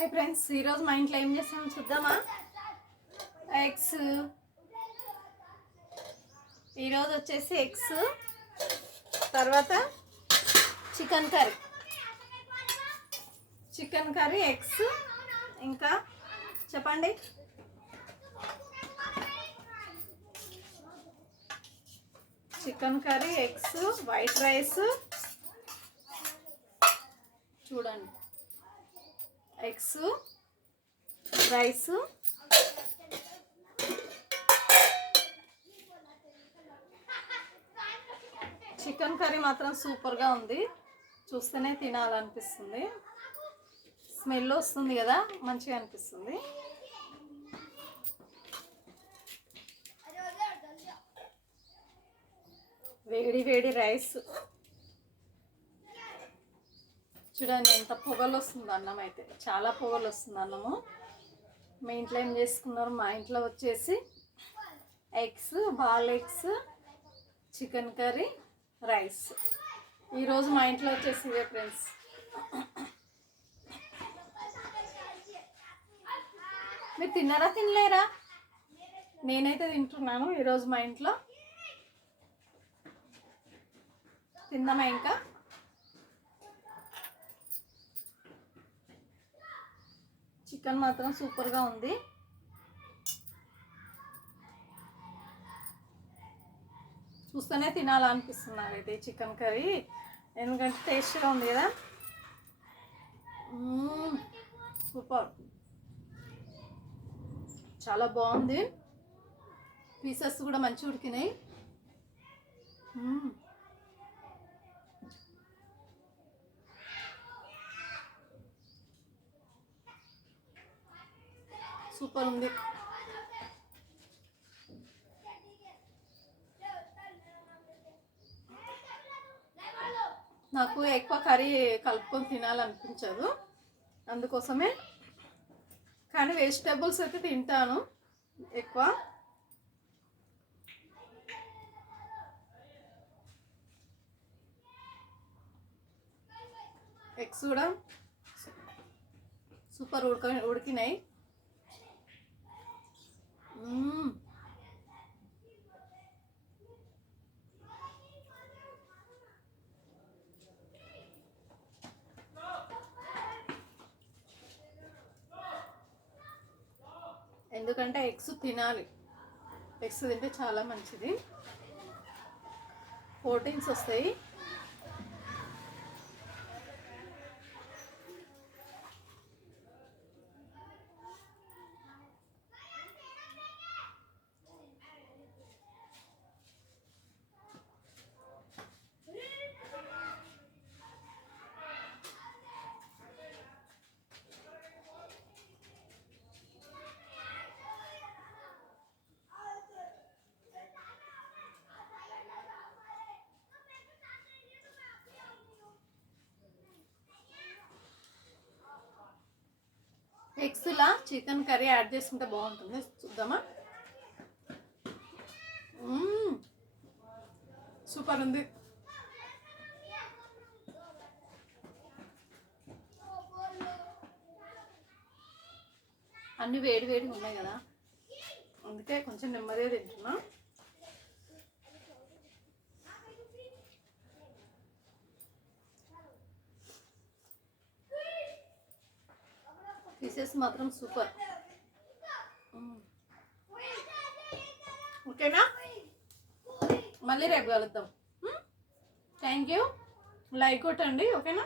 Hi friends, ఈరోజు మా ఇంట్లో ఏం చేస్తాం చూద్దామా. ఎగ్స్, ఈరోజు వచ్చేసి ఎగ్స్, తర్వాత చికెన్ కర్రీ, ఎగ్స్, ఇంకా చెప్పండి. Chicken curry, eggs, white rice, చూడండి, ఎగ్స్, రైస్, చికెన్ కర్రీ మాత్రం సూపర్గా ఉంది. చూస్తేనే తినాలనిపిస్తుంది. స్మెల్ వస్తుంది కదా, మంచిగా అనిపిస్తుంది. వేడి వేడి రైస్ చూడండి, ఎంత పొగలు వస్తుంది. అన్నం అయితే చాలా పొగలు వస్తుంది అన్నము. మీ ఇంట్లో ఏం చేసుకున్నారు? మా ఇంట్లో వచ్చేసి eggs, ball eggs, chicken curry, rice. ఈరోజు మా ఇంట్లో వచ్చేసి ఇవే ఫ్రెండ్స్. మీరు తిన్నారా, తినలేరా? నేనైతే తింటున్నాను. ఈరోజు మా ఇంట్లో తిందామా? ఇంకా చికెన్ మాత్రం సూపర్గా ఉంది. చూస్తేనే తినాలనిపిస్తుంది అయితే చికెన్ కర్రీ, ఎందుకంటే టేస్ట్గా ఉంది కదా. సూపర్, చాలా బాగుంది. పీసెస్ కూడా మంచిగా ఉడికినాయి. సూపర్ ఉంది. నాకు ఎక్కువ కర్రీ కలుపుకొని తినాలనిపించదు, అందుకోసమే. కానీ వెజిటేబుల్స్ అయితే తింటాను ఎక్కువ. ఎగ్స్ కూడా సూపర్ ఉడికినాయి. ఎందుకంటే ఎగ్స్ తినాలి. ఎగ్స్ తింటే చాలా మంచిది, ప్రోటీన్స్ వస్తాయి. ఎగ్స్లా చికెన్ కర్రీ యాడ్ చేసుకుంటే బాగుంటుంది. చూద్దామా. సూపర్ ఉంది. అన్నీ వేడి వేడిగా ఉన్నాయి కదా, అందుకే కొంచెం నెమ్మదిగా తింటున్నా. పీసెస్ మాత్రం సూపర్. ఓకేనా? మళ్ళీ రేపు కలుద్దాం. Thank you. లైక్ కొట్టండి, ఓకేనా?